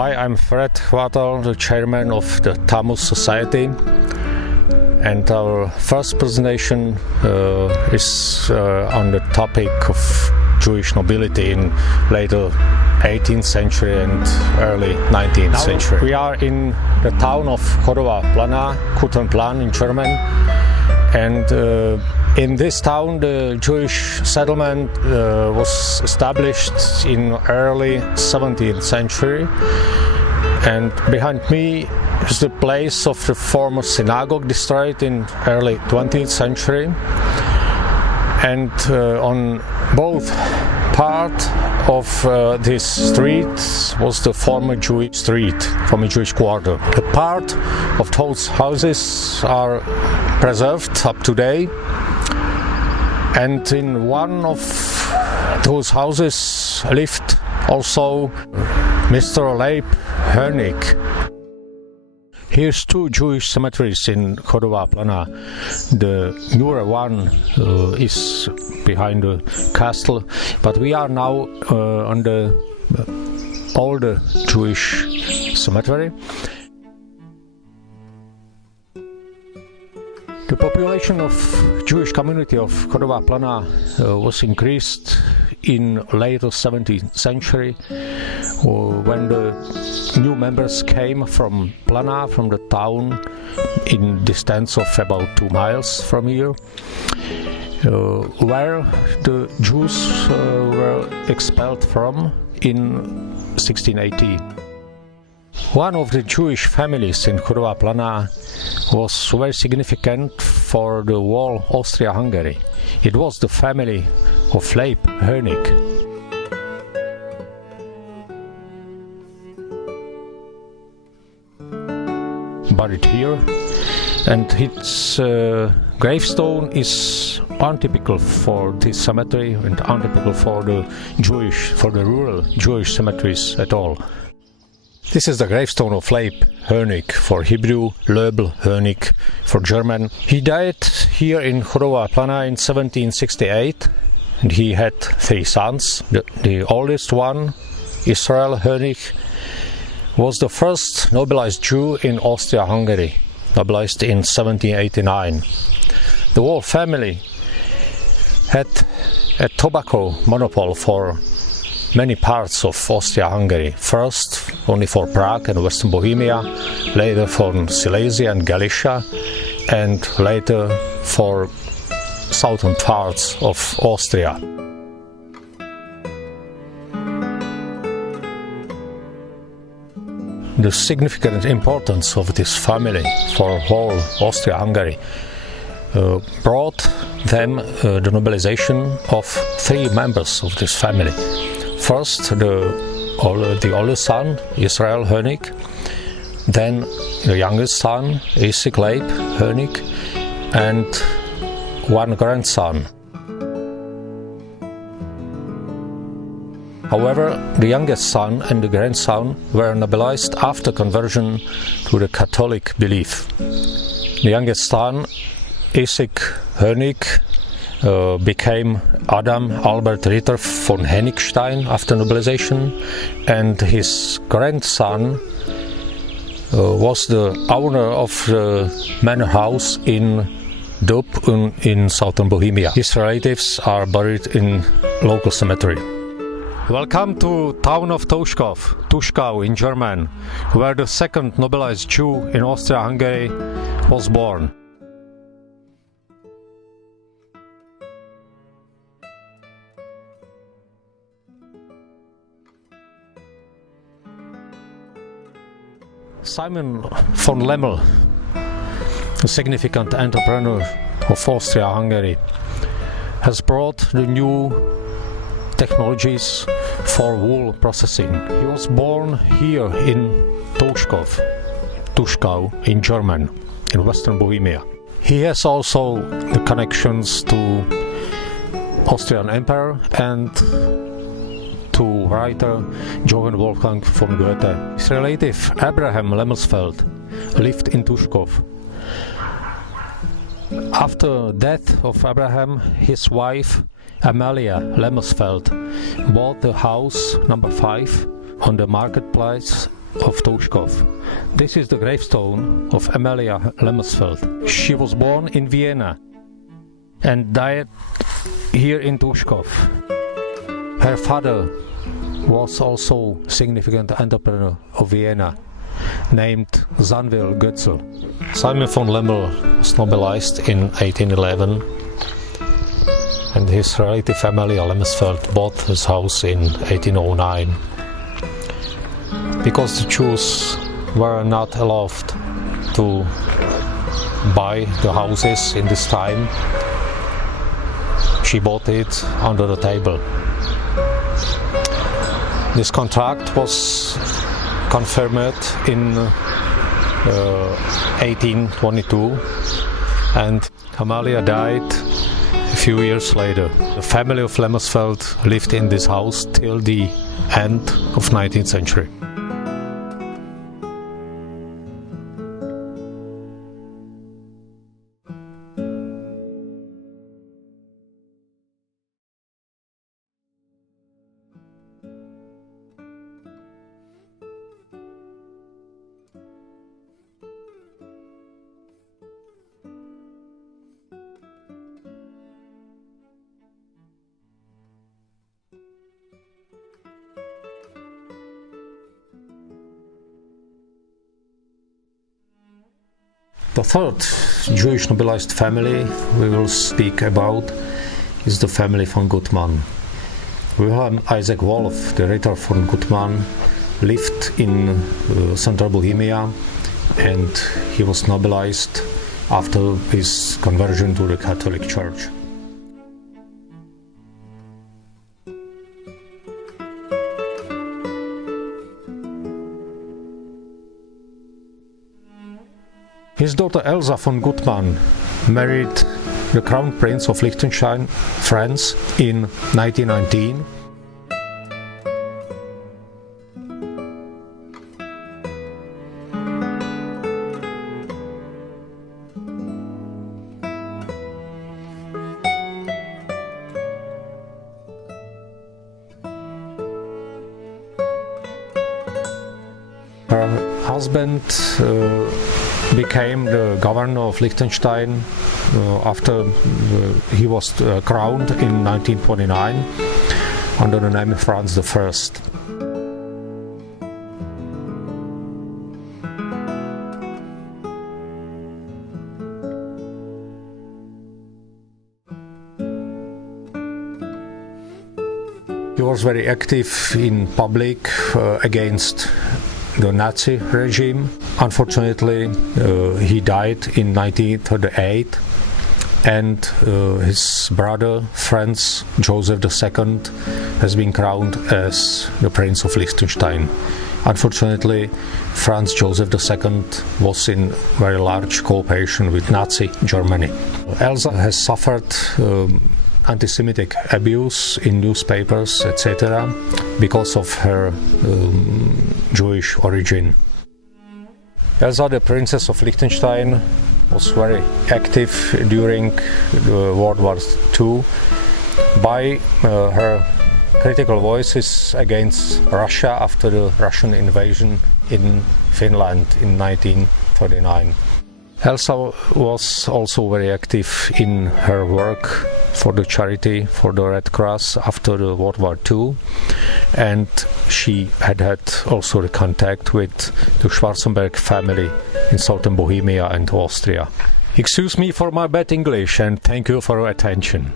Hi, I'm Chvátal, the chairman of the TAMUS Society, and our first presentation is on the topic of Jewish nobility in later 18th century and early 19th century. We are in the town of Chodová Plana, Kutenplan in German, and in this town the Jewish settlement was established in early 17th century, and behind me is the place of the former synagogue destroyed in early 20th century, and on both part of this street was the former Jewish street, former Jewish quarter. A part of those houses are preserved up to date, and in one of those houses lived also Mr. Leib Hönig. Here's two Jewish cemeteries in Chodová Plana. The newer one is behind the castle, but we are now on the older Jewish cemetery. The population of Jewish community of Chodová Plana was increased in later 17th century when the new members came from Plana, from the town in distance of about 2 miles from here, where the Jews were expelled from in 1680. One of the Jewish families in Chodová Plana was very significant for the whole Austria-Hungary. It was the family of Leib Hönig. Buried here, and its gravestone is untypical for this cemetery and untypical for the rural Jewish cemeteries at all. This is the gravestone of Leib Hönig, for Hebrew, Löbl Hönig for German. He died here in Chodová Plana in 1768, and he had 3 sons. The oldest one, Israel Hönig, was the first nobilized Jew in Austria-Hungary, nobilized in 1789. The whole family had a tobacco monopoly for many parts of Austria-Hungary. First only for Prague and Western Bohemia, later for Silesia and Galicia, and later for southern parts of Austria. The significant importance of this family for whole Austria-Hungary brought them the nobilization of 3 members of this family. First, the oldest son, Israel Hönig, then the youngest son, Isaac Leib Hönig, and 1 grandson. However, the youngest son and the grandson were nobilized after conversion to the Catholic belief. The youngest son, Isaac Hönig, became Adam Albert Ritter von Henigstein after nobilization, and his grandson was the owner of the manor house in Dub in southern Bohemia. His relatives are buried in local cemetery. Welcome to town of Tuschkau in German, where the second nobilized Jew in Austria-Hungary was born. Simon von Lemmel, a significant entrepreneur of Austria-Hungary, has brought the new technologies for wool processing. He was born here in Tuschkau in German, in Western Bohemia. He has also the connections to Austrian Emperor and to writer Johann Wolfgang von Goethe. His relative Abraham Lemmelsfeld lived in Tuschkau. After death of Abraham, his wife Amalia Lemmelsfeld bought the house number 5 on the marketplace of Touchkov. This is the gravestone of Amelia Lemmersfeld. She was born in Vienna and died here in Touchkov. Her father was also significant entrepreneur of Vienna, named Zanwil Götzl. Simon von Lemmel was nobilized in 1811, and his relative family Lemmersfeld bought his house in 1809. Because the Jews were not allowed to buy the houses in this time, she bought it under the table. This contract was confirmed in 1822, and Amalia died a few years later. The family of Lemmersfeld lived in this house till the end of 19th century. The third Jewish nobilized family we will speak about is the family von Gutmann. Wilhelm Isaac Wolf, the Ritter von Gutmann, lived in central Bohemia, and he was nobilized after his conversion to the Catholic Church. His daughter Elsa von Gutmann married the Crown Prince of Liechtenstein, France, in 1919. Her husband became the governor of Liechtenstein after he was crowned in 1929 under the name of Franz I. He was very active in public against the Nazi regime. Unfortunately, he died in 1938, and his brother Franz Joseph II has been crowned as the Prince of Liechtenstein. Unfortunately, Franz Joseph II was in very large cooperation with Nazi Germany. Elsa has suffered anti-Semitic abuse in newspapers, etc., because of her Jewish origin. Elsa, the Princess of Liechtenstein, was very active during World War II by her critical voices against Russia after the Russian invasion in Finland in 1939. Elsa was also very active in her work for the charity for the Red Cross after the World War II, and she had also the contact with the Schwarzenberg family in southern Bohemia and Austria. Excuse me for my bad English, and thank you for your attention.